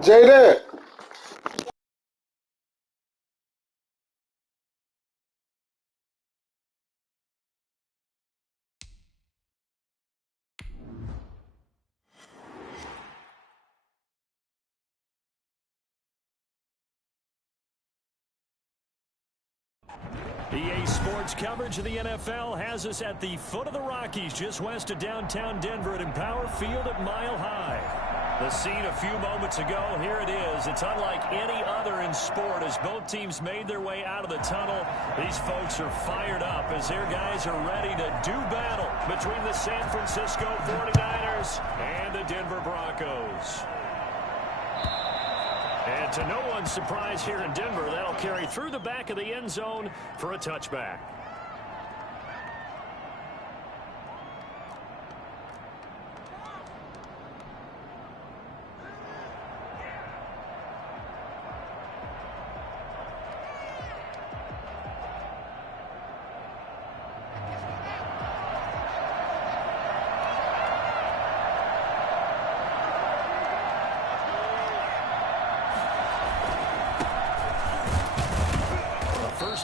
Jaden. EA Sports coverage of the NFL has us at the foot of the Rockies, just west of downtown Denver at Empower Field at Mile High. The scene a few moments ago, here it is. It's unlike any other in sport as both teams made their way out of the tunnel. These folks are fired up as their guys are ready to do battle between the San Francisco 49ers and the Denver Broncos. And to no one's surprise here in Denver, that'll carry through the back of the end zone for a touchback.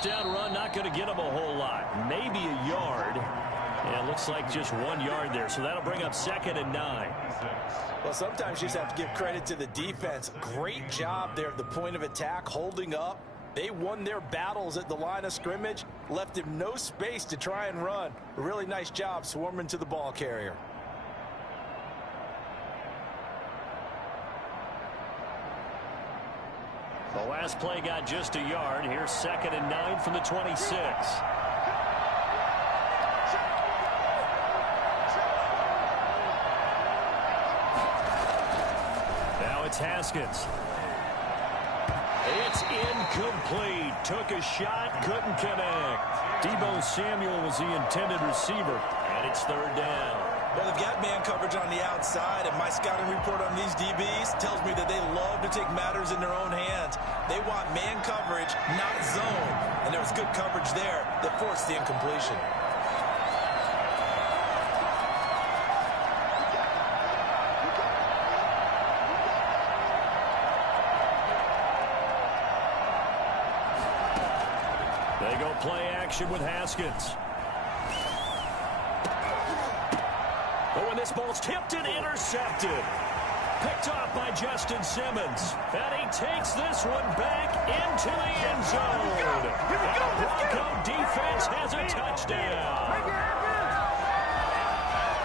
Down run, not going to get him a whole lot. Maybe a yard. And it looks like just 1 yard there. So that'll bring up 2nd and 9. Well, sometimes you just have to give credit to the defense. Great job there at the point of attack, holding up. They won their battles at the line of scrimmage, left him no space to try and run. A really nice job swarming to the ball carrier. The last play got just a yard. Here's 2nd and 9 from the 26. Now it's Haskins. It's incomplete. Took a shot, couldn't connect. Deebo Samuel was the intended receiver, and it's 3rd down. Well, they've got man coverage on the outside, and my scouting report on these DBs tells me that they love to take matters in their own hands. They want man coverage, not zone. And there was good coverage there that forced the incompletion. They go play action with Haskins. Oh, and this ball's tipped and intercepted. Picked off by Justin Simmons. And he takes this one back into the end zone. And the Bronco defense has a touchdown.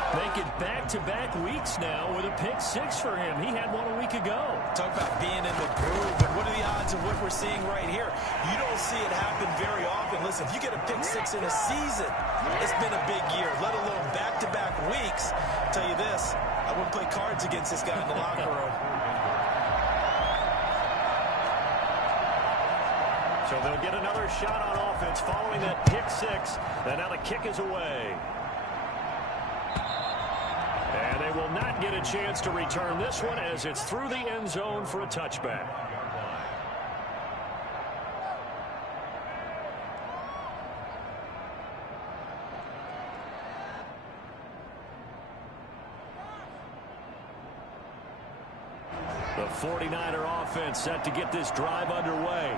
Making back-to-back weeks now with a pick-6 for him. He had one a week ago. Talk about being in the groove. And what are the odds of what we're seeing right here? You don't see it happen very often. Listen, if you get a pick-6 in a season, it's been a big year, let alone back-to-back weeks. I'll tell you this, I wouldn't play cards against this guy in the locker room. So they'll get another shot on offense following that pick-6. And now the kick is away. And they will not get a chance to return this one as it's through the end zone for a touchback. The 49er offense set to get this drive underway.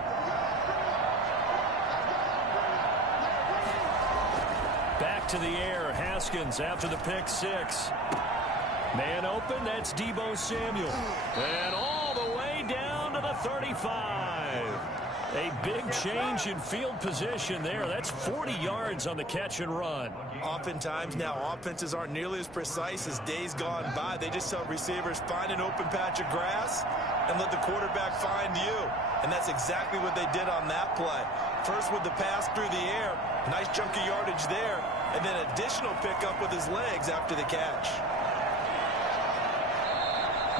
Back to the air, Haskins after the pick-6. Man open, that's Deebo Samuel. And all the way down to the 35. A big change in field position there. That's 40 yards on the catch and run. Oftentimes now offenses aren't nearly as precise as days gone by. They just tell receivers, find an open patch of grass and let the quarterback find you. And that's exactly what they did on that play. First with the pass through the air, nice chunk of yardage there, and then additional pickup with his legs after the catch.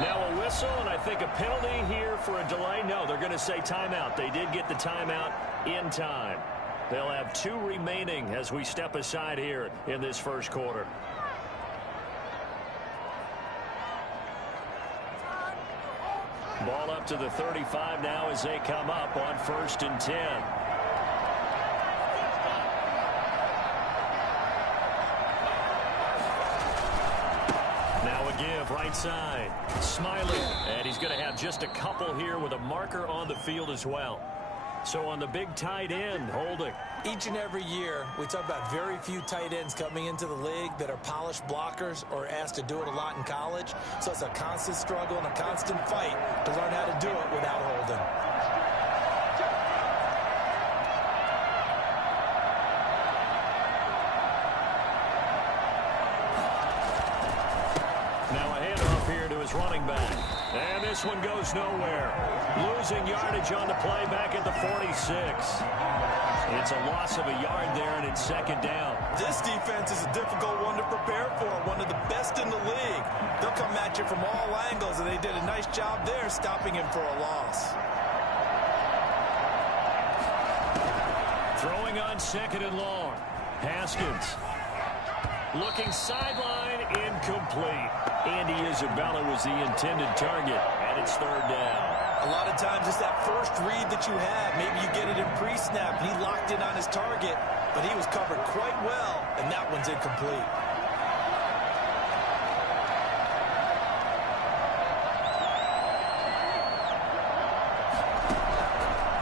Now a whistle, and I think a penalty here for a delay. No, they're going to say timeout. They did get the timeout in time. They'll have 2 remaining as we step aside here in this first quarter. Ball up to the 35 now as they come up on 1st and 10. Now a give, right side. Smiley, and he's going to have just a couple here with a marker on the field as well. So on the big tight end, holding. Each and every year, we talk about very few tight ends coming into the league that are polished blockers or asked to do it a lot in college. So it's a constant struggle and a constant fight to learn how to do it without holding. Now a handoff here to his running back. And this one goes nowhere. Losing yardage on the play back at the 46. It's a loss of a yard there, and it's second down. This defense is a difficult one to prepare for, one of the best in the league. They'll come at you from all angles, and they did a nice job there stopping him for a loss. Throwing on second and long. Haskins. Looking sideline, incomplete. Andy Isabella was the intended target, and it's third down. A lot of times it's that first read that you have. Maybe you get it in pre-snap, and he locked in on his target, but he was covered quite well, and that one's incomplete.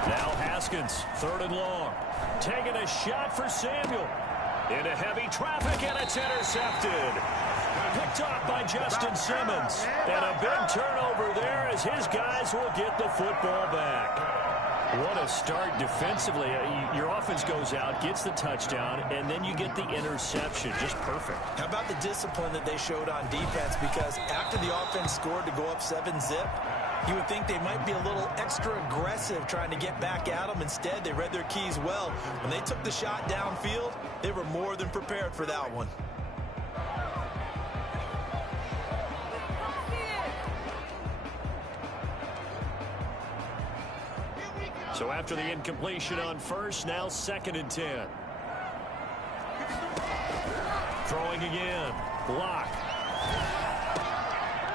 Now Haskins, third and long. Taking a shot for Samuel. Into heavy traffic, and it's intercepted. Picked off by Justin Simmons. And a big turnover there as his guys will get the football back. What a start defensively. Your offense goes out, gets the touchdown, and then you get the interception. Just perfect. How about the discipline that they showed on defense? Because after the offense scored to go up 7-zip, you would think they might be a little extra aggressive trying to get back at them. Instead, they read their keys well. When they took the shot downfield, they were more than prepared for that one. So after the incompletion on first, now second and 10. Throwing again. Block.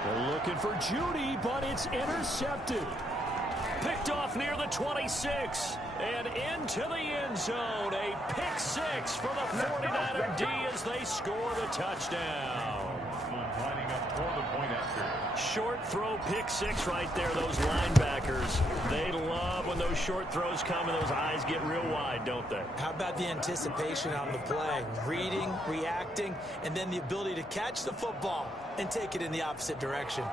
They're looking for Judy, but it's intercepted. Picked off near the 26. And into the end zone. A pick six for the 49er D as they score the touchdown. Lining up for the point after. Short throw pick six right there. Those linebackers, they love when those short throws come and those eyes get real wide, don't they? How about the anticipation on the play? Reading, reacting, and then the ability to catch the football and take it in the opposite direction.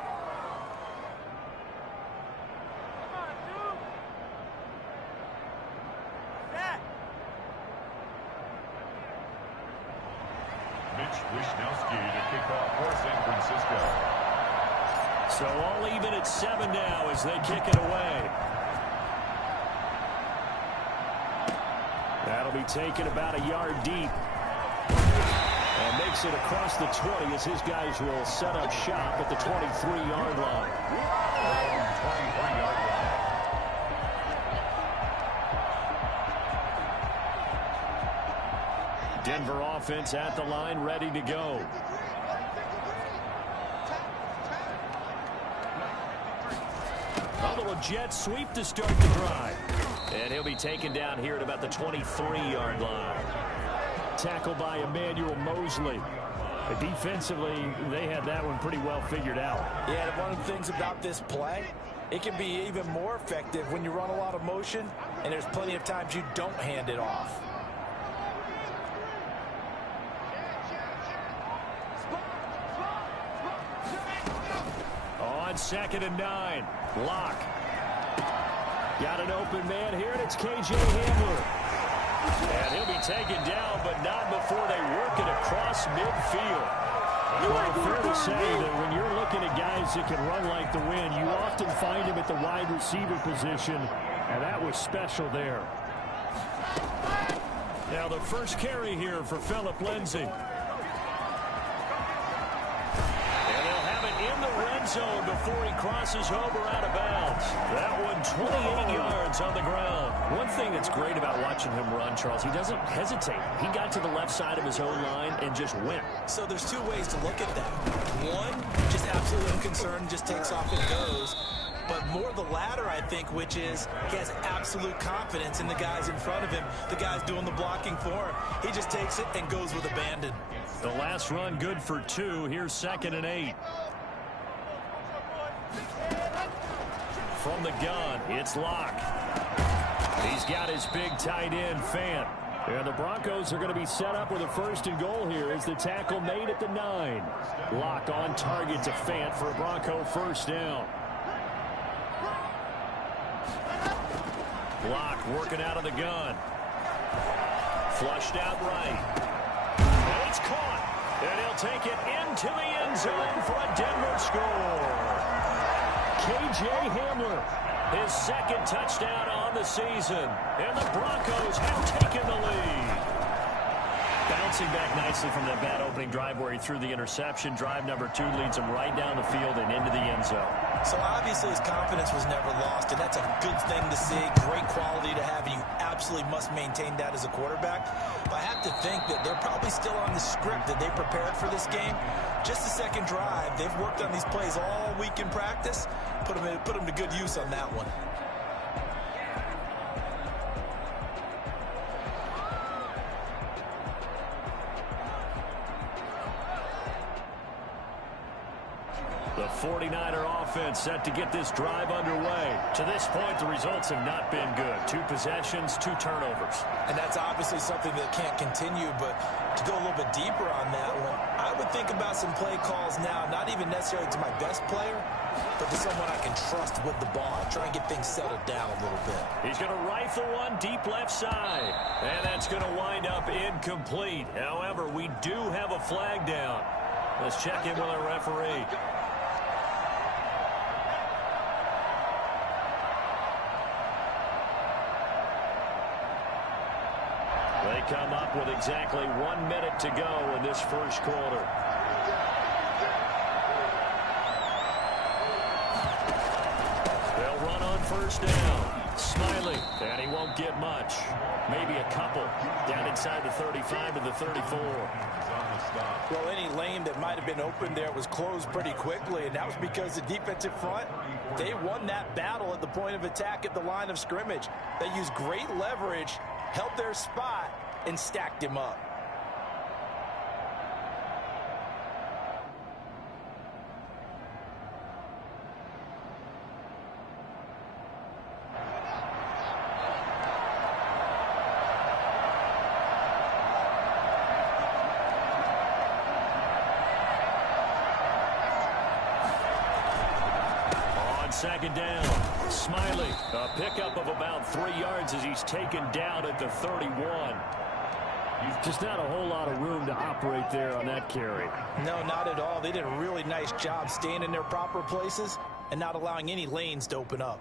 So all even at 7 now as they kick it away. That'll be taken about a yard deep. And makes it across the 20 as his guys will set up shop at the 23-yard line. Denver offense at the line, ready to go. A little jet sweep to start the drive. And he'll be taken down here at about the 23-yard line. Tackled by Emmanuel Mosley. Defensively, they had that one pretty well figured out. Yeah, and one of the things about this play, it can be even more effective when you run a lot of motion, and there's plenty of times you don't hand it off. On second and 9, Locke. Got an open man here, and it's K.J. Hamler. And he'll be taken down, but not before they work it across midfield. Well, fair to say that when you're looking at guys that can run like the wind, you often find him at the wide receiver position, and that was special there. Now the first carry here for Phillip Lindsay. In the red zone before he crosses over out of bounds. That one 28 yards on the ground. One thing that's great about watching him run, Charles, he doesn't hesitate. He got to the left side of his own line and just went. So there's two ways to look at that. One, just absolutely unconcerned, just takes off and goes. But more the latter, I think, which is he has absolute confidence in the guys in front of him, the guys doing the blocking for him. He just takes it and goes with abandon. The last run good for 2. Here's 2nd and 8. From the gun, it's Locke. He's got his big tight end, Fant. And the Broncos are going to be set up with a 1st and goal here as the tackle made at the 9. Locke on target to Fant for a Bronco 1st down. Locke working out of the gun. Flushed out right. And it's caught. And he'll take it into the end zone for a Denver score. K.J. Hamler, his 2nd touchdown on the season. And the Broncos have taken the lead. Bouncing back nicely from that bad opening drive where he threw the interception. Drive number 2 leads him right down the field and into the end zone. So obviously his confidence was never lost, and that's a good thing to see. Great quality to have, and you absolutely must maintain that as a quarterback. But I have to think that they're probably still on the script that they prepared for this game. Just the 2nd drive. They've worked on these plays all week in practice. Put them to good use on that one. The 49er offense set to get this drive underway. To this point, the results have not been good. 2 possessions, 2 turnovers. And that's obviously something that can't continue, but to go a little bit deeper on that one, I would think about some play calls now, not even necessarily to my best player, but to someone I can trust with the ball. Try and get things settled down a little bit. He's going to rifle one deep left side. And that's going to wind up incomplete. However, we do have a flag down. Let's check in with our referee. They come up with exactly 1 minute to go in this 1st quarter. They'll run on 1st down. Smiley, and he won't get much. Maybe a couple. Down inside the 35 to the 34. Well, any lane that might have been open there was closed pretty quickly, and that was because the defensive front, they won that battle at the point of attack at the line of scrimmage. They used great leverage, held their spot, and stacked him up. On 2nd down, Smiley, a pickup of about 3 yards as he's taken down at the 31. Just not a whole lot of room to operate there on that carry. No, not at all. They did a really nice job staying in their proper places and not allowing any lanes to open up.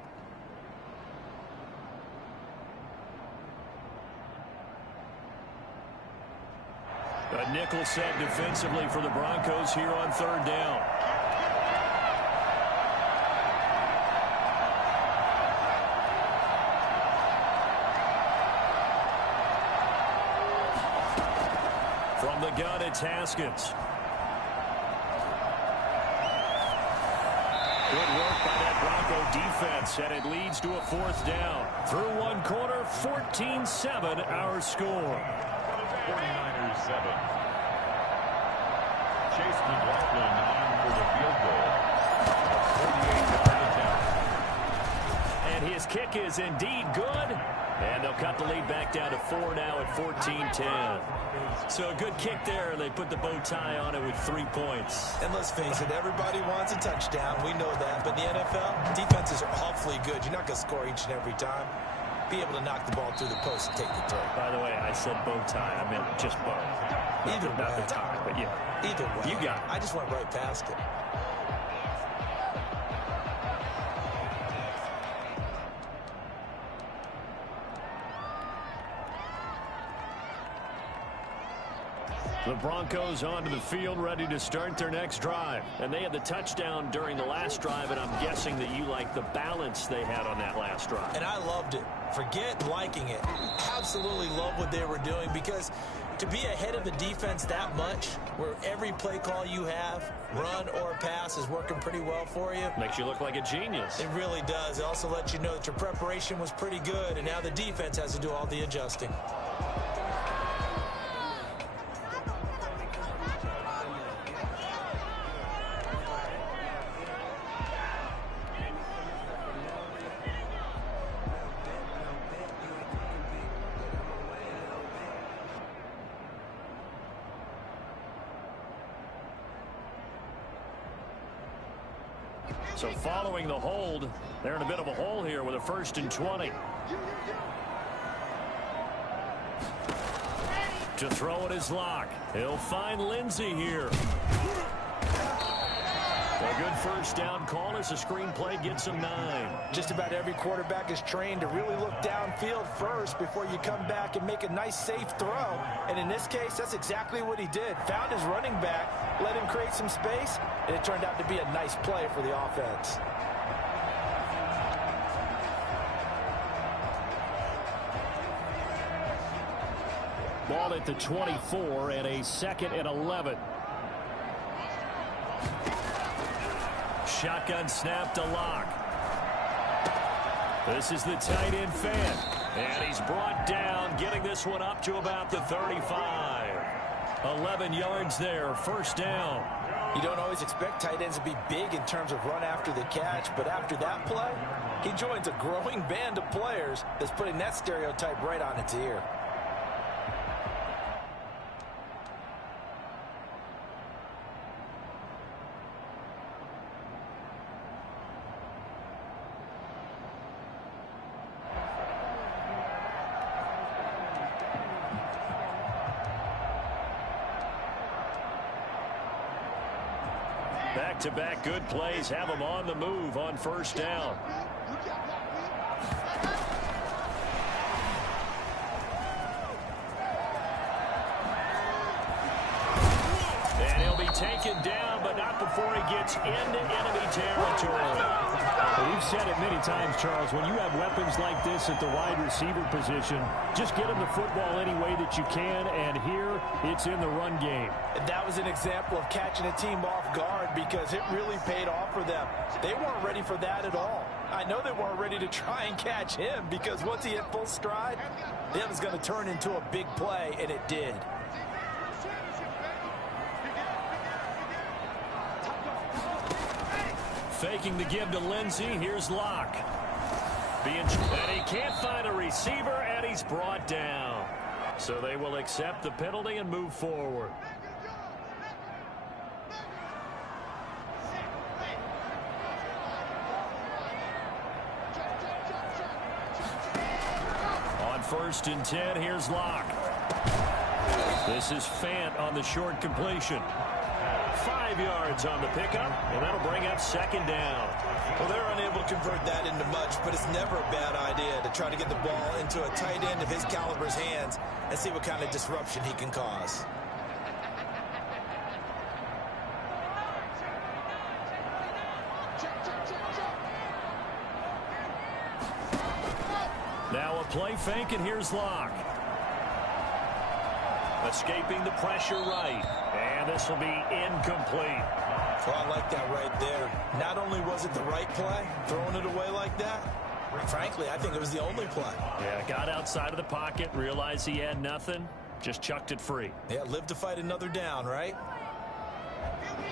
A nickel set defensively for the Broncos here on 3rd down. From the gun, it's Haskins. Good work by that Bronco defense, and it leads to a 4th down. Through 1 quarter, 14-7 our score. 49ers 7. Chase McLaughlin on for the field goal. A 48-yard attempt. And his kick is indeed good. And they'll cut the lead back down to 4 now at 14-10. So a good kick there, and they put the bow tie on it with 3 points. And let's face it, everybody wants a touchdown. We know that. But in the NFL, defenses are awfully good. You're not going to score each and every time. Be able to knock the ball through the post and take the throw. By the way, I said bow tie. I meant just bow. Either way. Not the tie, but yeah. Either way. You got it. I just went right past it. The Broncos onto the field, ready to start their next drive. And they had the touchdown during the last drive, and I'm guessing that you like the balance they had on that last drive. And I loved it. Forget liking it. Absolutely love what they were doing, because to be ahead of the defense that much, where every play call you have, run or pass, is working pretty well for you. Makes you look like a genius. It really does. It also lets you know that your preparation was pretty good, and now the defense has to do all the adjusting. So following the hold, they're in a bit of a hole here with a 1st and 20. To throw it is Locke. He'll find Lindsey here. A good first down call as the screenplay gets him 9. Just about every quarterback is trained to really look downfield first before you come back and make a nice, safe throw. And in this case, that's exactly what he did. Found his running back, let him create some space, and it turned out to be a nice play for the offense. Ball at the 24 and a 2nd and 11. Shotgun snap to Locke. This is the tight end Fant. And he's brought down, getting this one up to about the 35. 11 yards there, 1st down. You don't always expect tight ends to be big in terms of run after the catch, but after that play, he joins a growing band of players that's putting that stereotype right on its ear. Back-to-back good plays have him on the move on 1st down. And he'll be taken down, but not before he gets into enemy territory. Well, we've said it many times, Charles, when you have weapons like this at the wide receiver position, just get them the football any way that you can, and here it's in the run game. And that was an example of catching a team off guard because it really paid off for them. They weren't ready for that at all. I know they weren't ready to try and catch him because once he hit full stride, it was going to turn into a big play, and it did. Faking the give to Lindsey. Here's Locke. And he can't find a receiver, and he's brought down. So they will accept the penalty and move forward. On 1st and 10, here's Locke. This is Fant on the short completion. 5 yards on the pickup, and that'll bring up 2nd down. Well, they're unable to convert that into much, but it's never a bad idea to try to get the ball into a tight end of his caliber's hands and see what kind of disruption he can cause. Now a play fake, and here's Locke. Escaping the pressure right. And this will be incomplete. Well, I like that right there. Not only was it the right play, throwing it away like that, frankly, I think it was the only play. Yeah, got outside of the pocket, realized he had nothing, just chucked it free. Yeah, live to fight another down, right?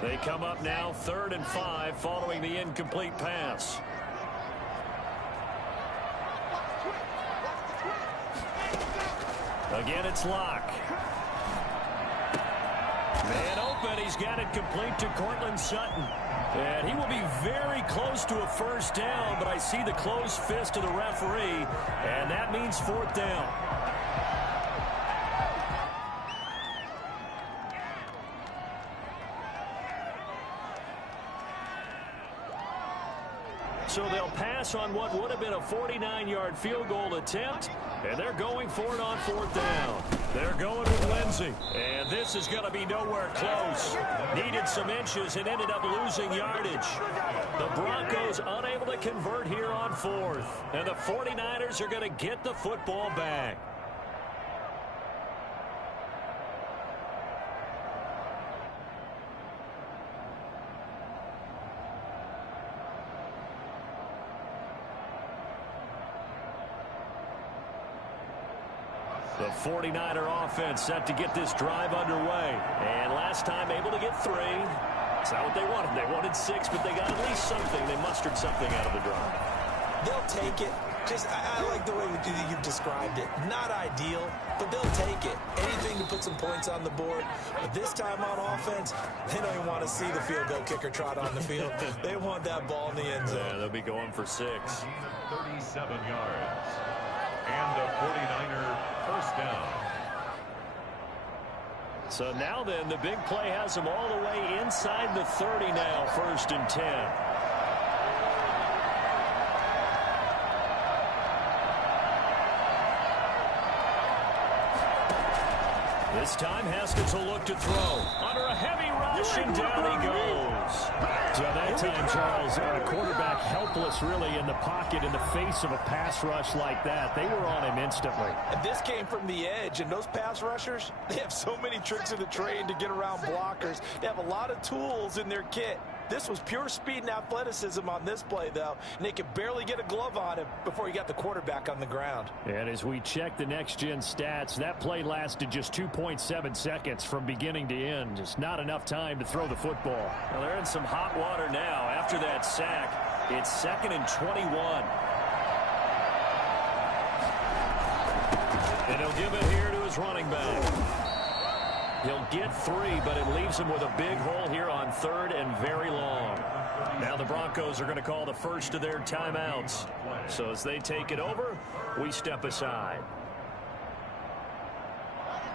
They come up now 3rd and 5 following the incomplete pass. Again, it's Locke. Man open, he's got it complete to Cortland Sutton. And he will be very close to a 1st down, but I see the closed fist of the referee, and that means 4th down. So they'll pass on what would have been a 49-yard field goal attempt, and they're going for it on 4th down. They're going with Lindsey, and this is going to be nowhere close. Needed some inches and ended up losing yardage. The Broncos unable to convert here on 4th, and the 49ers are going to get the football back. The 49er offense set to get this drive underway. And last time able to get 3. It's not what they wanted. They wanted 6, but they got at least something. They mustered something out of the drive. They'll take it. I like the way you've described it. Not ideal, but they'll take it. Anything to put some points on the board. But this time on offense, they don't even want to see the field goal kicker trot on the field. They want that ball in the end zone. Yeah, they'll be going for 6. 37 yards. And a 49er first down. So now then, the big play has them all the way inside the 30 now, 1st and 10. This time, Haskins will look to throw. Under a heavy rush, and down he goes. So that time, Charles, quarterback helpless really in the pocket in the face of a pass rush like that. They were on him instantly. And this came from the edge, and those pass rushers, they have so many tricks in the trade to get around blockers. They have a lot of tools in their kit. This was pure speed and athleticism on this play, though, and they could barely get a glove on him before he got the quarterback on the ground. And as we check the next-gen stats, that play lasted just 2.7 seconds from beginning to end. Just not enough time to throw the football. Well, they're in some hot water now after that sack. It's 2nd and 21. And he'll give it here to his running back. He'll get 3, but it leaves him with a big hole here on 3rd and very long. Now the Broncos are going to call the first of their timeouts. So as they take it over, we step aside.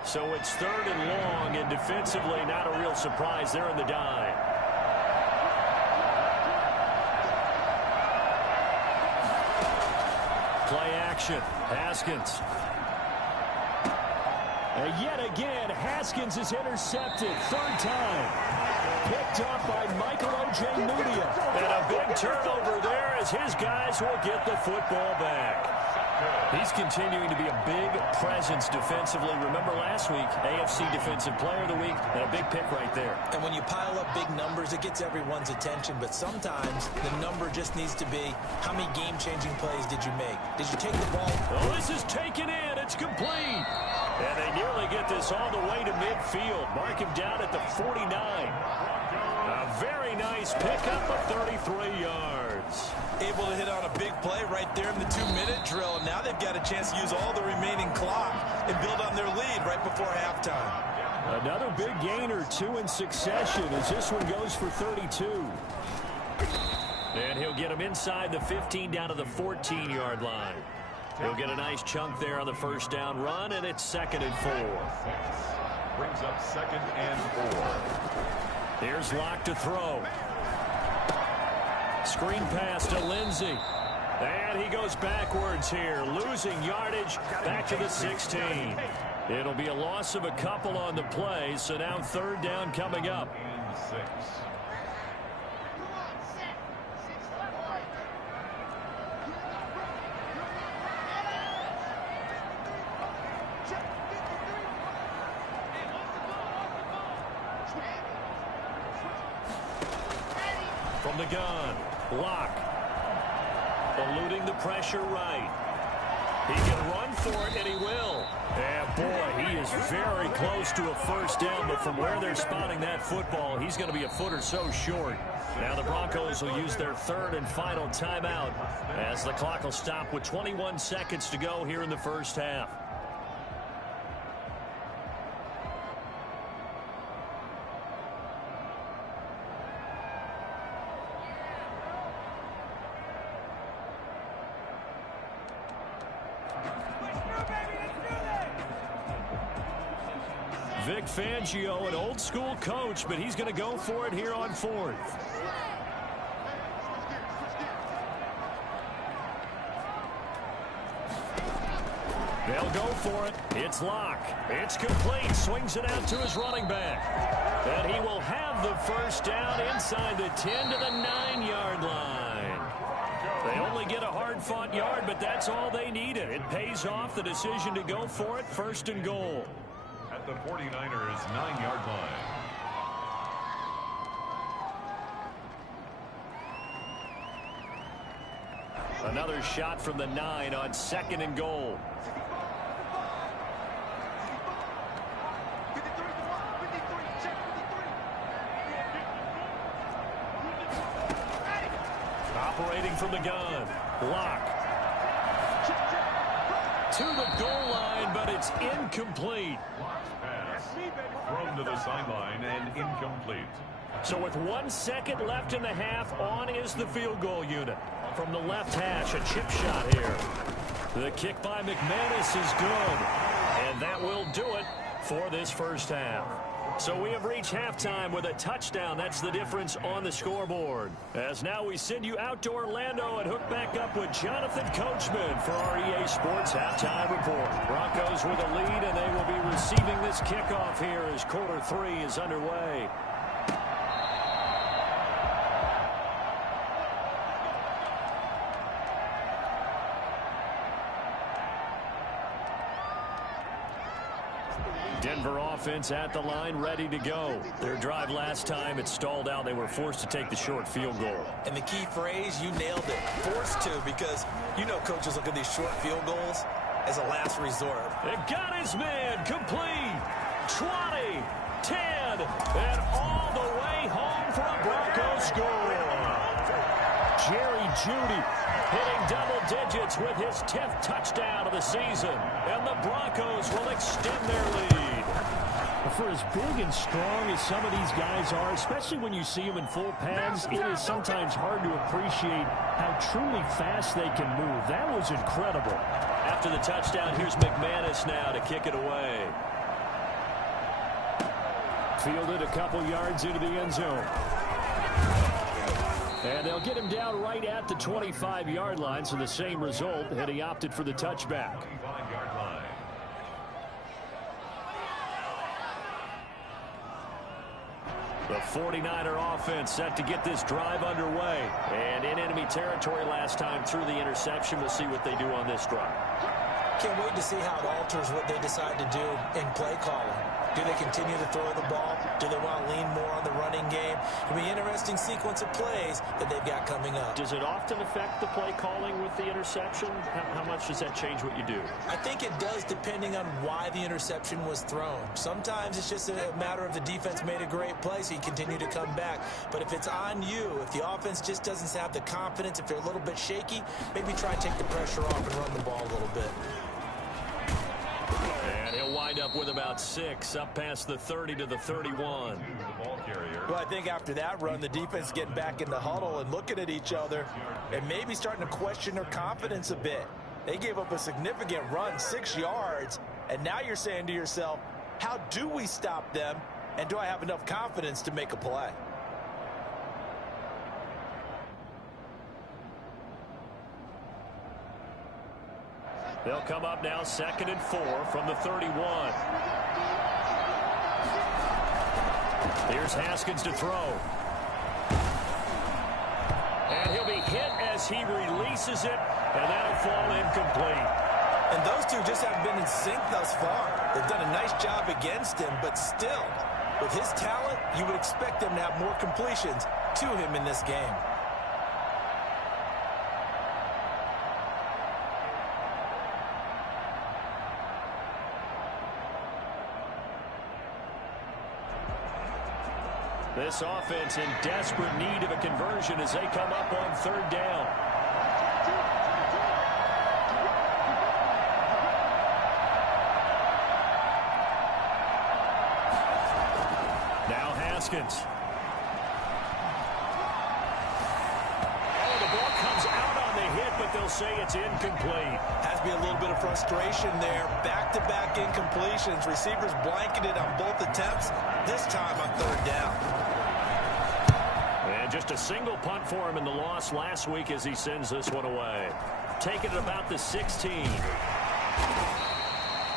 So it's 3rd and long, and defensively not a real surprise. They're in the dime. Play action. Haskins. Yet again, Haskins is intercepted. 3rd time. Picked up by Michael O.J. Mudia. And a big turnover there as his guys will get the football back. He's continuing to be a big presence defensively. Remember last week, AFC Defensive Player of the Week, and a big pick right there. And when you pile up big numbers, it gets everyone's attention. But sometimes the number just needs to be, how many game-changing plays did you make? Did you take the ball? Oh, this is taken in. It's complete. And they nearly get this all the way to midfield. Mark him down at the 49. A very nice pickup of 33 yards. Able to hit on a big play right there in the 2-minute drill. And now they've got a chance to use all the remaining clock and build on their lead right before halftime. Another big gainer, 2 in succession, as this one goes for 32. And he'll get him inside the 15 down to the 14-yard line. He'll get a nice chunk there on the first down run, and it's 2nd and 4. Brings up 2nd and 4. Here's Locke to throw. Screen pass to Lindsey. And he goes backwards here, losing yardage back to the 16. It'll be a loss of a couple on the play, so now 3rd down coming up. And 6. From the gun, Locke. Eluding the pressure right. He can run for it, and he will. And boy, he is very close to a first down, but from where they're spotting that football, he's going to be a foot or so short. Now the Broncos will use their 3rd and final timeout as the clock will stop with 21 seconds to go here in the first half. Vic Fangio, an old-school coach, but he's going to go for it here on 4th. They'll go for it. It's Locke. It's complete. Swings it out to his running back. And he will have the first down inside the 10 to the 9-yard line. They only get a hard-fought yard, but that's all they needed. It pays off the decision to go for it, 1st and goal. At the 49ers' 9-yard line. Another shot from the 9 on 2nd and goal. Operating from the gun, Locke. to the goal line, but it's incomplete. Pass thrown to the sideline and incomplete. So with 1 second left in the half, on is the field goal unit. From the left hash, a chip shot here. The kick by McManus is good. And that will do it for this first half. So we have reached halftime with a touchdown. That's the difference on the scoreboard. As now we send you out to Orlando and hook back up with Jonathan Coachman for our EA Sports Halftime Report. Broncos with a lead, and they will be receiving this kickoff here as quarter 3 is underway. Denver offense at the line, ready to go. Their drive last time, it stalled out. They were forced to take the short field goal. And the key phrase, you nailed it, forced to, because you know coaches look at these short field goals as a last resort. It got his man complete. 20, 10, and all the way home for a Broncos score. Jerry Jeudy hitting double digits with his 10th touchdown of the season. And the Broncos will extend their lead. For as big and strong as some of these guys are, especially when you see them in full pads, it is sometimes hard to appreciate how truly fast they can move. That was incredible. After the touchdown, here's McManus now to kick it away. Fielded a couple yards into the end zone. And they'll get him down right at the 25-yard line, so the same result, and he opted for the touchback. 25-yard line. The 49er offense set to get this drive underway. And in enemy territory last time through the interception. We'll see what they do on this drive. Can't wait to see how it alters what they decide to do in play calling. Do they continue to throw the ball? Do they want to lean more on the running game? It'll be an interesting sequence of plays that they've got coming up. Does it often affect the play calling with the interception? How much does that change what you do? I think it does, depending on why the interception was thrown. Sometimes it's just a matter of the defense made a great play, so you continue to come back. But if it's on you, if the offense just doesn't have the confidence, if they're a little bit shaky, maybe try and take the pressure off and run the ball a little bit. And he'll wind up with about 6, up past the 30 to the 31. Well, I think after that run, the defense getting back in the huddle and looking at each other and maybe starting to question their confidence a bit. They gave up a significant run, 6 yards, and now you're saying to yourself, how do we stop them, and do I have enough confidence to make a play? They'll come up now 2nd and 4 from the 31. Here's Haskins to throw. And he'll be hit as he releases it, and that'll fall incomplete. And those two just haven't been in sync thus far. They've done a nice job against him, but still, with his talent, you would expect them to have more completions to him in this game. This offense in desperate need of a conversion as they come up on 3rd down. Now Haskins. Oh, the ball comes out on the hit, but they'll say it's incomplete. Has to be a little bit of frustration there. Back-to-back incompletions. Receivers blanketed on both attempts, this time on 3rd down. And just a single punt for him in the loss last week as he sends this one away. Taking it about the 16.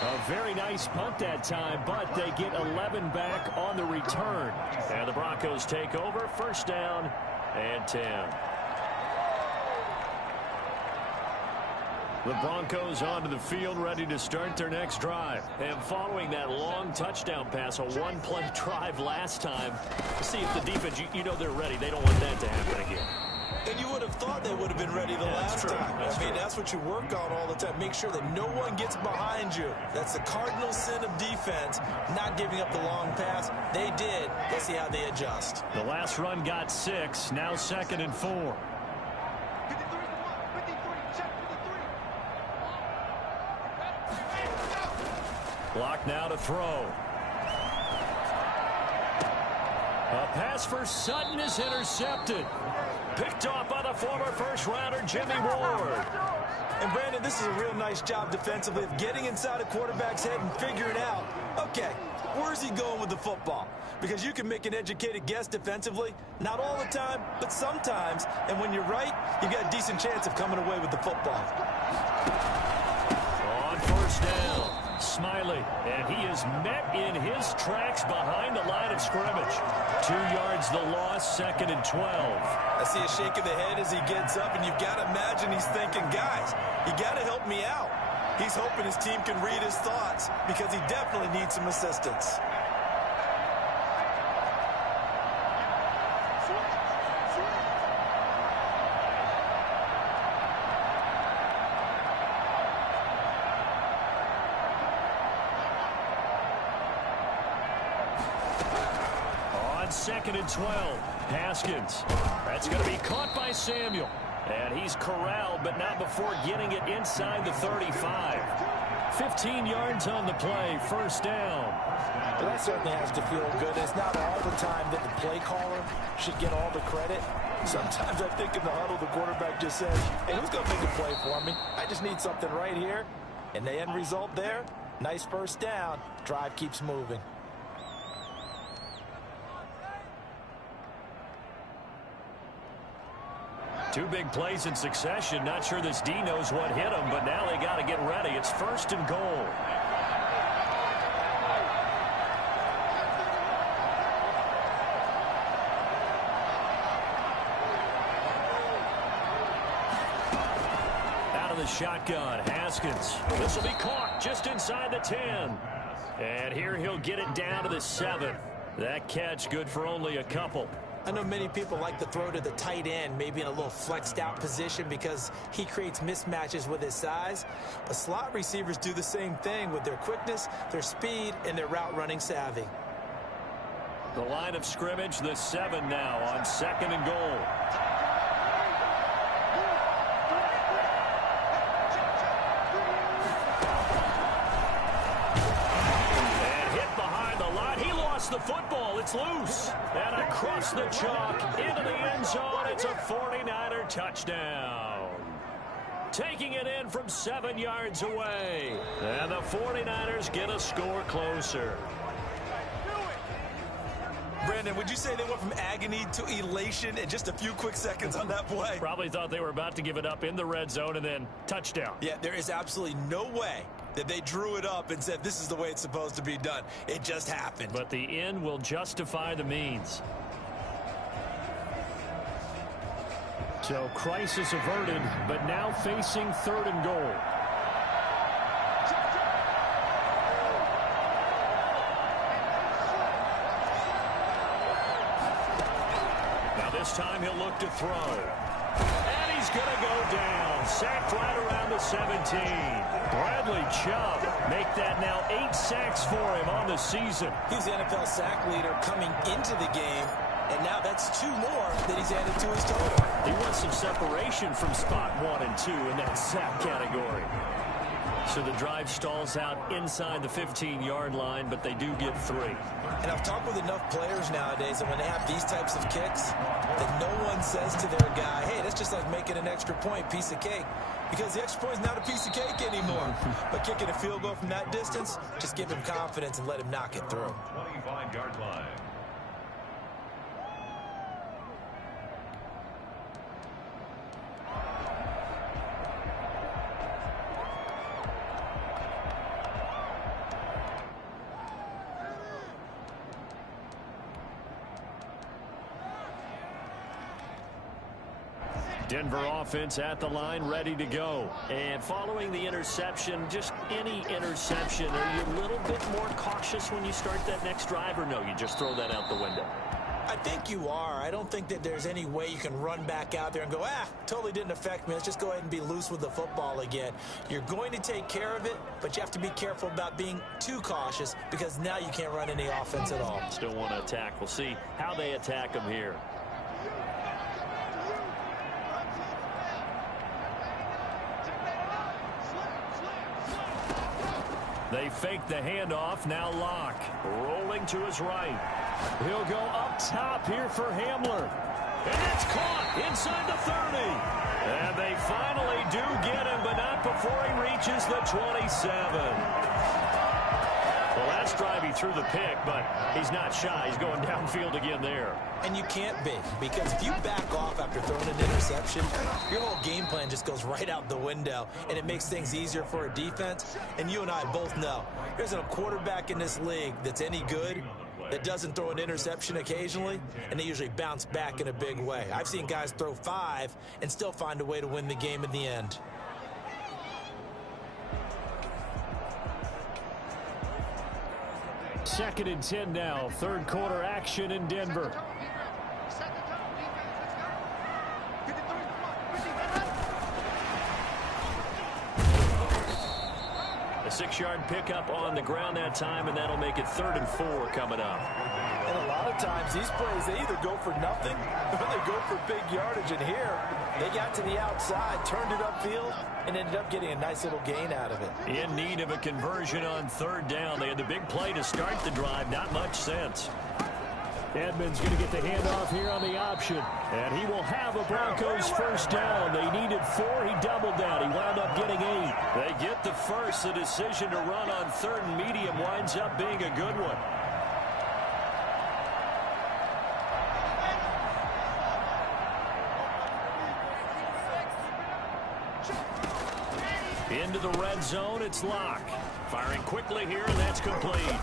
A very nice punt that time, but they get 11 back on the return. And the Broncos take over, 1st down and 10. The Broncos onto the field, ready to start their next drive. And following that long touchdown pass, a one-play drive last time, see if the defense, you know they're ready. They don't want that to happen again. And you would have thought they would have been ready the last time. I mean, that's what you work on all the time. Make sure that no one gets behind you. That's the cardinal sin of defense, not giving up the long pass. They did. Let's see how they adjust. The last run got 6, now 2nd and 4. Block now to throw. A pass for Sutton is intercepted. Picked off by the former first-rounder Jimmy Ward. And, Brandon, this is a real nice job defensively of getting inside a quarterback's head and figuring out, okay, where's he going with the football? Because you can make an educated guess defensively, not all the time, but sometimes. And when you're right, you've got a decent chance of coming away with the football. On first down, Smiley, and he is met in his tracks behind the line of scrimmage. 2 yards the loss, 2nd and 12. I see a shake of the head as he gets up, and you've got to imagine he's thinking, guys, you got to help me out. He's hoping his team can read his thoughts because he definitely needs some assistance. On 2nd and 12, Haskins. That's going to be caught by Samuel. And he's corralled, but not before getting it inside the 35. 15 yards on the play, first down. Well, that certainly has to feel good. It's not all the time that the play caller should get all the credit. Sometimes I think in the huddle, the quarterback just says, hey, who's going to make a play for me? I just need something right here. And the end result there, nice first down. Drive keeps moving. Two big plays in succession. Not sure this D knows what hit him, but now they got to get ready. It's 1st and goal. Out of the shotgun, Haskins. This will be caught just inside the 10. And here he'll get it down to the 7. That catch good for only a couple. I know many people like to throw to the tight end, maybe in a little flexed out position because he creates mismatches with his size. But slot receivers do the same thing with their quickness, their speed, and their route running savvy. The line of scrimmage, the 7 now on 2nd and goal. The football, it's loose, and across the chalk into the end zone. It's a 49er touchdown. Taking it in from 7 yards away, and the 49ers get a score closer. Brandon, would you say they went from agony to elation in just a few quick seconds on that play? Probably thought they were about to give it up in the red zone and then touchdown. Yeah, there is absolutely no way that they drew it up and said this is the way it's supposed to be done. It just happened. But the end will justify the means. So crisis averted, but now facing 3rd and goal. Now this time he'll look to throw. And he's going to go down. Sacked right around the 17. Bradley Chubb make that now 8 sacks for him on the season. He's the NFL sack leader coming into the game, and now that's 2 more that he's added to his total. He wants some separation from spot 1 and 2 in that sack category. So the drive stalls out inside the 15-yard line, but they do get 3. And I've talked with enough players nowadays that when they have these types of kicks, that no one says to their guy, hey, that's just like making an extra point, piece of cake. Because the extra point is not a piece of cake anymore. But kicking a field goal from that distance, just give him confidence and let him knock it through. 25-yard line. Denver offense at the line, ready to go. And following the interception, just any interception, are you a little bit more cautious when you start that next drive, or no, you just throw that out the window? I think you are. I don't think that there's any way you can run back out there and go, totally didn't affect me. Let's just go ahead and be loose with the football again. You're going to take care of it, but you have to be careful about being too cautious because now you can't run any offense at all. Still want to attack. We'll see how they attack them here. They fake the handoff. Now Locke rolling to his right. He'll go up top here for Hamler. And it's caught inside the 30. And they finally do get him, but not before he reaches the 27. Well, last drive he threw the pick, but he's not shy. He's going downfield again there. And you can't be, because if you back off after throwing an interception, your whole game plan just goes right out the window, and it makes things easier for a defense. And you and I both know there's a quarterback in this league that's any good that doesn't throw an interception occasionally, and they usually bounce back in a big way. I've seen guys throw 5 and still find a way to win the game in the end. Second and 10 now. Third quarter action in Denver. A 6-yard pickup on the ground that time, and that'll make it 3rd and 4 coming up. And a lot of times these plays, they either go for nothing or they go for big yardage. And here, they got to the outside, turned it upfield, and ended up getting a nice little gain out of it. In need of a conversion on 3rd down. They had the big play to start the drive. Not much sense. Edmonds going to get the handoff here on the option. And he will have a Broncos first down. They needed 4. He doubled down. He wound up getting 8. They get the first. The decision to run on 3rd and medium winds up being a good one. Into the red zone, it's Locke. Firing quickly here, and that's complete.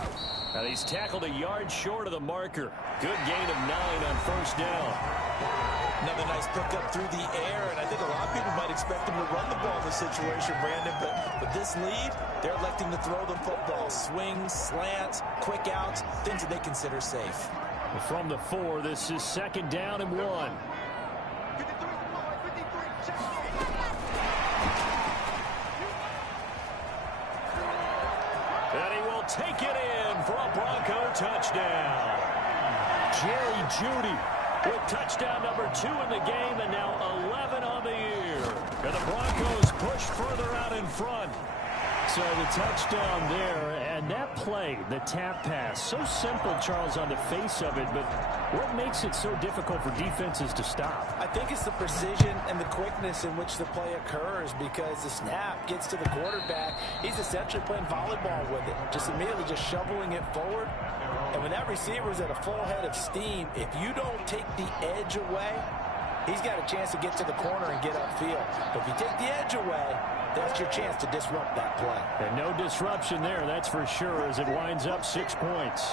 And he's tackled a yard short of the marker. Good gain of 9 on 1st down. Another nice pickup through the air, and I think a lot of people might expect him to run the ball in this situation, Brandon, but with this lead, they're electing to throw the football. Swings, slants, quick outs, things that they consider safe. From the 4, this is 2nd down and 1. Take it in for a Bronco touchdown. Jerry Jeudy with touchdown number 2 in the game, and now 11 on the year. And the Broncos push further out in front. So the touchdown there, and that play, the tap pass, so simple, Charles, on the face of it, but what makes it so difficult for defenses to stop? I think it's the precision and the quickness in which the play occurs, because the snap gets to the quarterback. He's essentially playing volleyball with it, just immediately just shoveling it forward. And when that receiver's at a full head of steam, if you don't take the edge away, he's got a chance to get to the corner and get upfield. But if you take the edge away, that's your chance to disrupt that play. And no disruption there, that's for sure, as it winds up 6 points.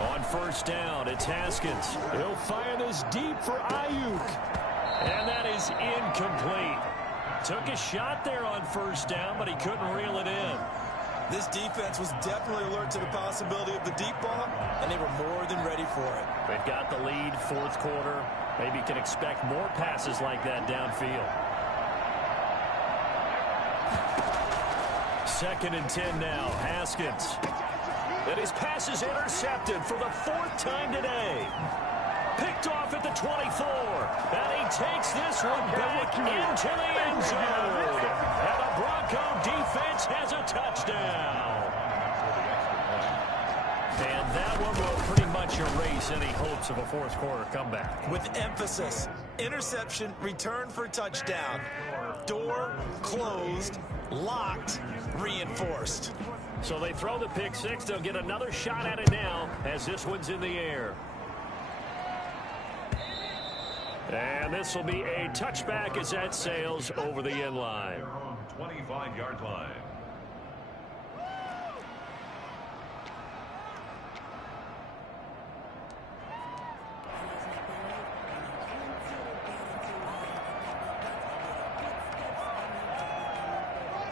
On 1st down, it's Haskins. He'll fire this deep for Ayuk. And that is incomplete. Took a shot there on 1st down, but he couldn't reel it in. This defense was definitely alert to the possibility of the deep ball, and they were more than ready for it. They've got the lead, 4th quarter. Maybe can expect more passes like that downfield. 2nd and 10 now. Haskins. And his pass is intercepted for the 4th time today. Picked off at the 24. And he takes this one back into the end zone. And the Bronco defense has a touchdown. And that one will pretty much erase any hopes of a 4th quarter comeback. With emphasis, interception, return for touchdown. Door closed, locked, reinforced. So they throw the pick 6. They'll get another shot at it now as this one's in the air. And this will be a touchback as that sails over the end line. 25-yard line.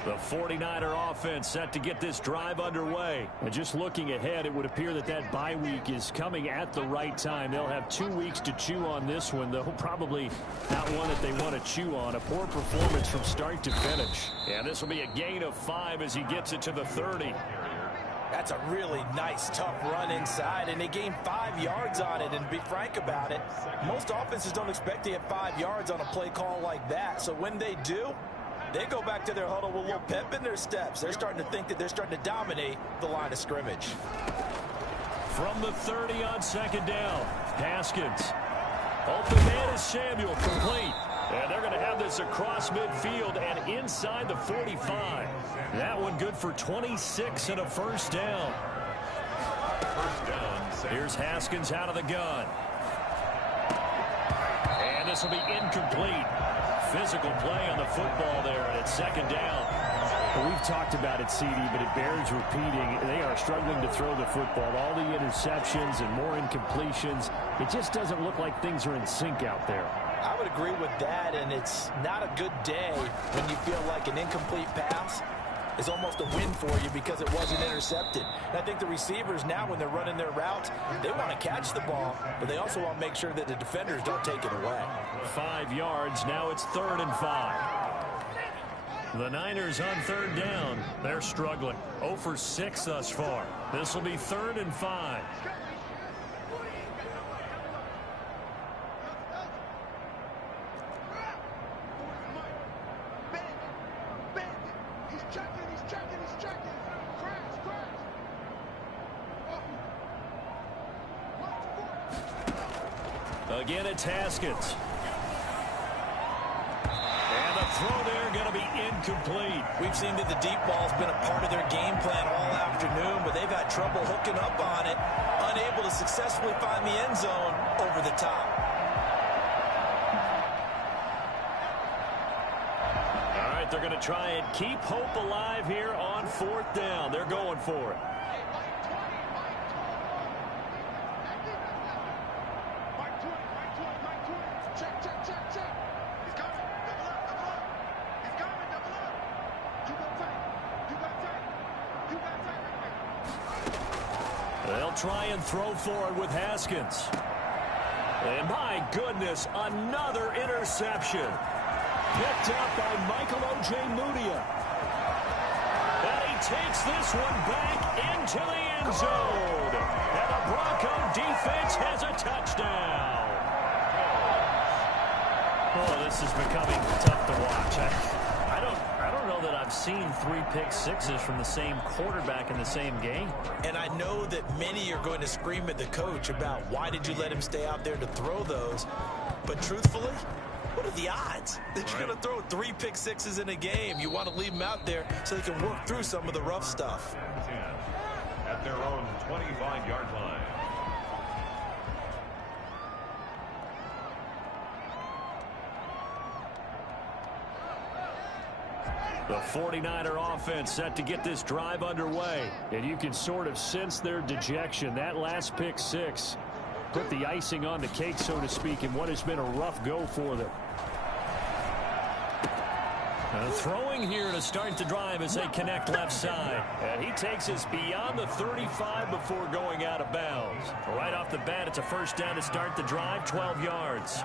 The 49er offense set to get this drive underway. And just looking ahead, it would appear that that bye week is coming at the right time. They'll have 2 weeks to chew on this one, though probably not one that they want to chew on. A poor performance from start to finish. And this will be a gain of 5 as he gets it to the 30. That's a really nice, tough run inside, and they gained 5 yards on it. And to be frank about it, most offenses don't expect to get 5 yards on a play call like that. So when they do, they go back to their huddle with a little pep in their steps. They're starting to think that they're starting to dominate the line of scrimmage. From the 30 on second down, Haskins. Open man is Samuel, complete. And they're going to have this across midfield and inside the 45. That one good for 26 and a first down. Here's Haskins out of the gun. And this will be incomplete. Physical play on the football there, and it's second down. Well, we've talked about it, CD, but it bears repeating. They are struggling to throw the football. All the interceptions and more incompletions. It just doesn't look like things are in sync out there. I would agree with that, and it's not a good day when you feel like an incomplete pass is almost a win for you because it wasn't intercepted. And I think the receivers now, when they're running their routes, they want to catch the ball, but they also want to make sure that the defenders don't take it away. 5 yards. Now it's 3rd and 5. The Niners on 3rd down. They're struggling. 0 for 6 thus far. This will be 3rd and 5. Again, it's Haskins. And the throw there going to be incomplete. We've seen that the deep ball's been a part of their game plan all afternoon, but they've had trouble hooking up on it, unable to successfully find the end zone over the top. All right, they're going to try and keep hope alive here on 4th down. They're going for it. They'll try and throw forward with Haskins. And my goodness, another interception. Picked up by Michael O.J. Mudia. And he takes this one back into the end zone. And the Bronco defense has a touchdown. Oh, this is becoming tough to watch. I don't know that I've seen 3 pick-sixes from the same quarterback in the same game. And I know that many are going to scream at the coach about why did you let him stay out there to throw those. But truthfully, what are the odds that you're going to throw 3 pick-sixes in a game? You want to leave them out there so they can work through some of the rough stuff. At their own 25-yard line. The 49er offense set to get this drive underway. And you can sort of sense their dejection. That last pick six put the icing on the cake, so to speak, in what has been a rough go for them. Throwing here to start the drive as they connect left side. And he takes us beyond the 35 before going out of bounds. Right off the bat, it's a first down to start the drive, 12 yards.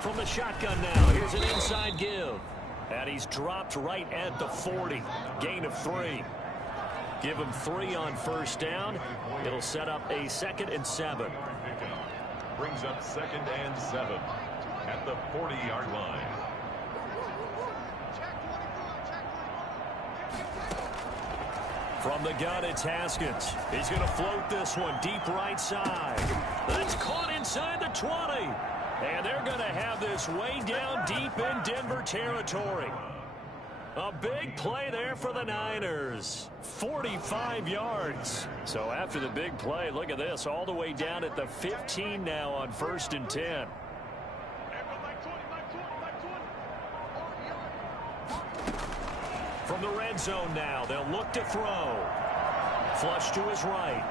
From the shotgun now, here's an inside give. And he's dropped right at the 40. Gain of 3. Give him 3 on first down. It'll set up a 2nd and 7. Brings up 2nd and 7 at the 40-yard line. From the gun, it's Haskins. He's going to float this one deep right side. That's caught inside the 20. And they're going to have this way down deep in Denver territory. A big play there for the Niners. 45 yards. So after the big play, look at this. All the way down at the 15 now on 1st and 10. From the red zone now, they'll look to throw. Flush to his right.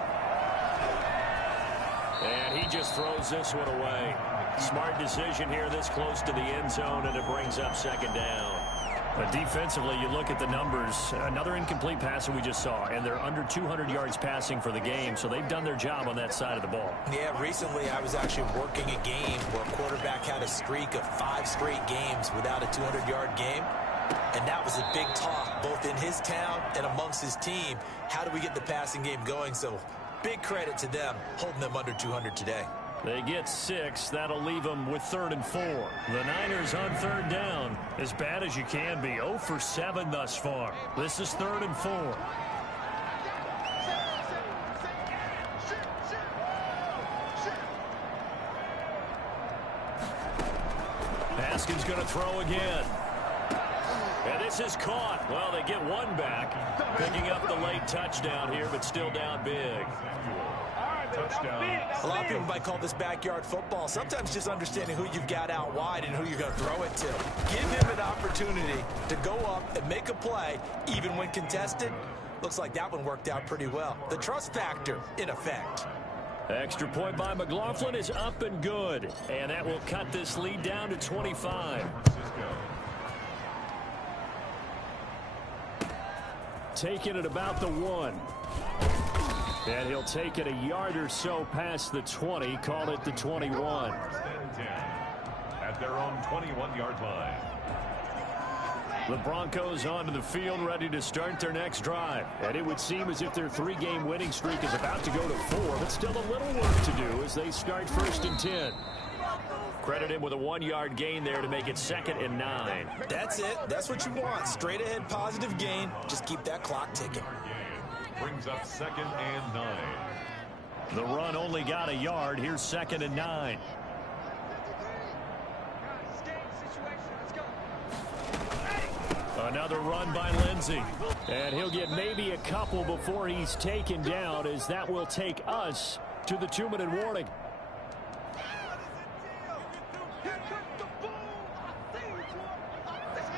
And he just throws this one away. Smart decision here this close to the end zone, and it brings up 2nd down. But defensively, you look at the numbers. Another incomplete pass that we just saw, and they're under 200 yards passing for the game, so they've done their job on that side of the ball. Yeah, recently I was actually working a game where a quarterback had a streak of 5 straight games without a 200-yard game. And that was a big talk, both in his town and amongst his team. How do we get the passing game going? So big credit to them, holding them under 200 today. They get 6. That'll leave them with 3rd and 4. The Niners on 3rd down. As bad as you can be. 0 for 7 thus far. This is 3rd and 4. Haskins going to throw again. And this is caught. Well, they get one back. Picking up the late touchdown here, but still down big. Touchdown. A lot of people might call this backyard football. Sometimes just understanding who you've got out wide and who you're going to throw it to. Give him an opportunity to go up and make a play, even when contested. Looks like that one worked out pretty well. The trust factor in effect. Extra point by McLaughlin is up and good. And that will cut this lead down to 25. Taking it about the 1. And he'll take it a yard or so past the 20. Call it the 21. At their own 21-yard line. The Broncos onto the field, ready to start their next drive. And it would seem as if their 3-game winning streak is about to go to 4, but still a little work to do as they start 1st and 10. Credit him with a 1-yard gain there to make it 2nd and 9. That's it. That's what you want. Straight ahead positive gain. Just keep that clock ticking. Brings up 2nd and 9. The run only got a yard. Here's 2nd and 9. Another run by Lindsey. And he'll get maybe a couple before he's taken down, as that will take us to the 2-minute warning.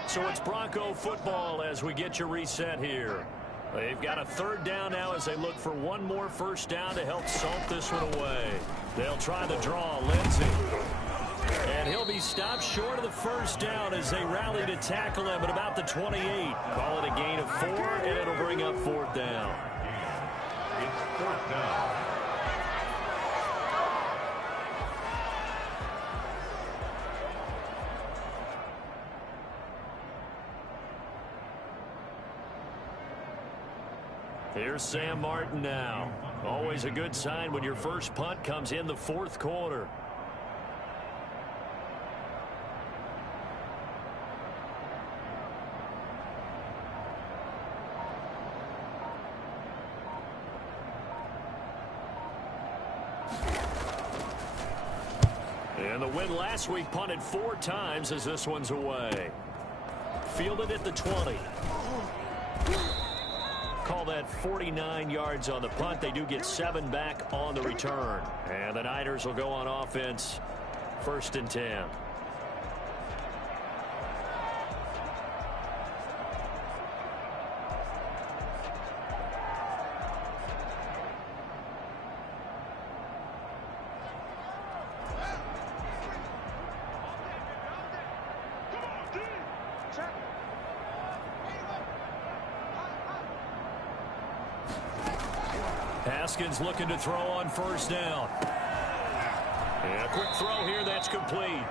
So it's Bronco football as we get your reset here. They've got a 3rd down now as they look for one more 1st down to help salt this one away. They'll try the draw. Lindsey. And he'll be stopped short of the 1st down as they rally to tackle him at about the 28. Call it a gain of 4, and it'll bring up 4th down. It's 4th down. Here's Sam Martin now. Always a good sign when your first punt comes in the 4th quarter. And the win last week punted 4 times as this one's away. Fielded at the 20. Call that 49 yards on the punt. They do get 7 back on the return. And the Niners will go on offense 1st and 10. Haskins looking to throw on 1st down. And a quick throw here, that's complete.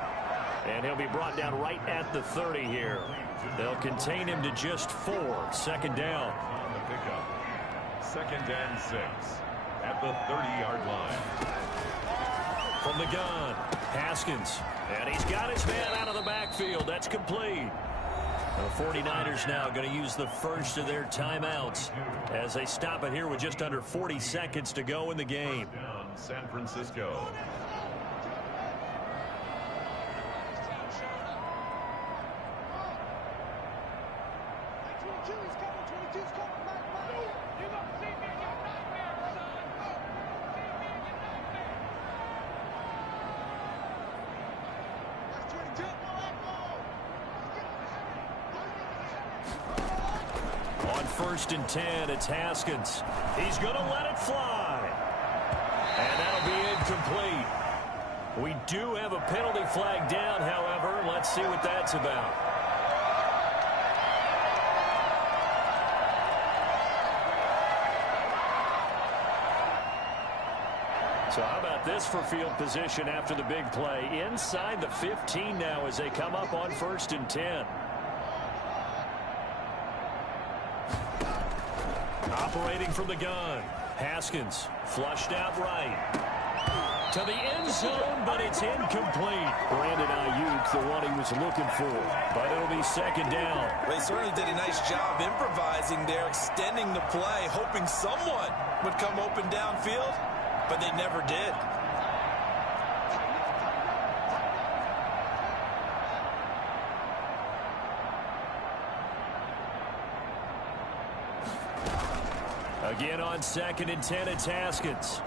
And he'll be brought down right at the 30 here. They'll contain him to just 4. 2nd down. On the pickup. 2nd and 6. At the 30-yard line. From the gun, Haskins. And he's got his man out of the backfield. That's complete. The 49ers now going to use the first of their timeouts as they stop it here with just under 40 seconds to go in the game. Down San Francisco. On 1st and 10, it's Haskins. He's going to let it fly. And that'll be incomplete. We do have a penalty flag down, however. Let's see what that's about. So how about this for field position after the big play? Inside the 15 now as they come up on 1st and 10. Operating from the gun. Haskins flushed out right. To the end zone, but it's incomplete. Brandon Ayuk, the one he was looking for. But it'll be 2nd down. They certainly did a nice job improvising there, extending the play, hoping someone would come open downfield, but they never did. Again on 2nd and 10, it's Haskins.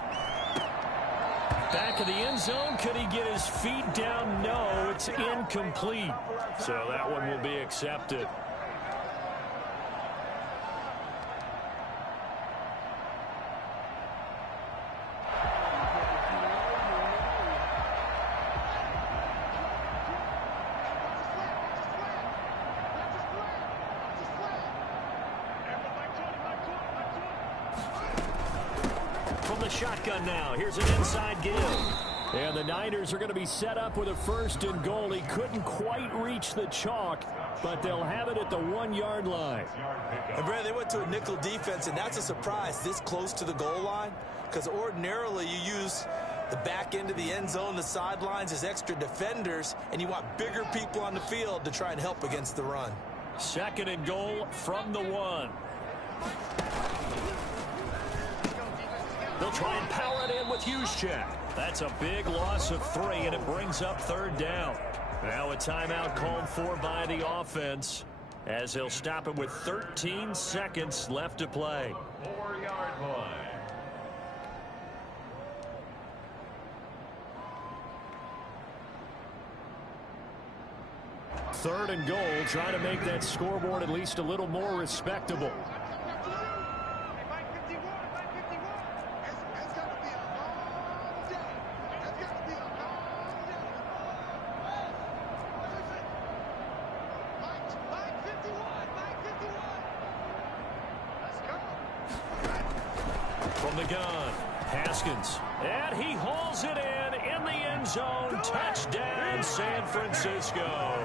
Back of the end zone. Could he get his feet down? No, it's incomplete. So that one will be accepted. From the shotgun now, here's an inside give. And the Niners are going to be set up with a 1st and goal. He couldn't quite reach the chalk, but they'll have it at the 1-yard line. And Brad, they went to a nickel defense, and that's a surprise this close to the goal line, because ordinarily you use the back end of the end zone, the sidelines as extra defenders, and you want bigger people on the field to try and help against the run. 2nd and goal from the 1. They'll try and power it in with Juszczyk. That's a big loss of 3, and it brings up 3rd down. Now a timeout called for by the offense as they'll stop it with 13 seconds left to play. 4-yard line. Third and goal, trying to make that scoreboard at least a little more respectable. From the gun, Haskins, and he hauls it in the end zone. Touchdown, San Francisco.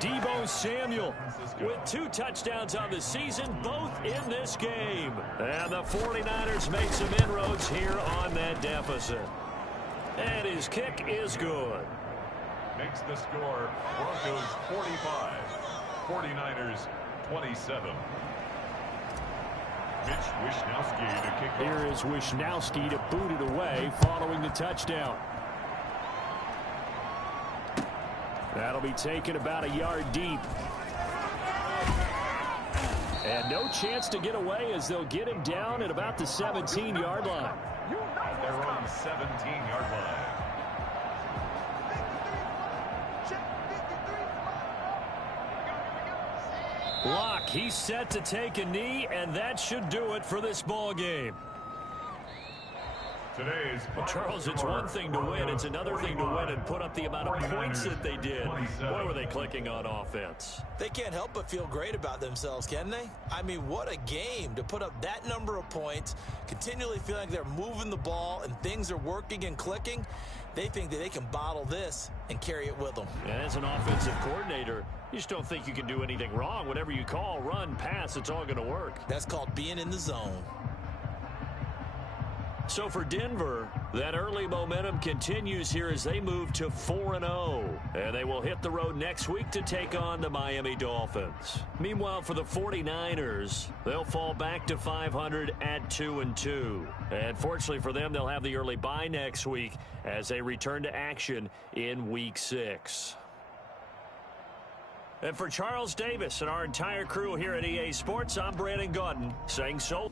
Deebo Samuel with 2 touchdowns on the season, both in this game. And the 49ers make some inroads here on that deficit. And his kick is good. Makes the score Broncos 45, 49ers 27. Mitch Wishnowsky to kick off. Here is Wishnowsky to boot it away following the touchdown. That'll be taken about a yard deep. And no chance to get away as they'll get him down at about the 17-yard line. They're on 17-yard line. Locke, he's set to take a knee, and that should do it for this ball game. Well, Charles, it's one thing to win. It's another thing to win and put up the amount of points that they did. Boy, were they clicking on offense. They can't help but feel great about themselves, can they? I mean, what a game to put up that number of points, continually feeling like they're moving the ball and things are working and clicking. They think that they can bottle this and carry it with them. And as an offensive coordinator, you just don't think you can do anything wrong. Whatever you call, run, pass, it's all going to work. That's called being in the zone. So for Denver, that early momentum continues here as they move to 4-0. And they will hit the road next week to take on the Miami Dolphins. Meanwhile, for the 49ers, they'll fall back to 500 at 2-2. And fortunately for them, they'll have the early bye next week as they return to action in Week 6. And for Charles Davis and our entire crew here at EA Sports, I'm Brandon Gaudin saying so.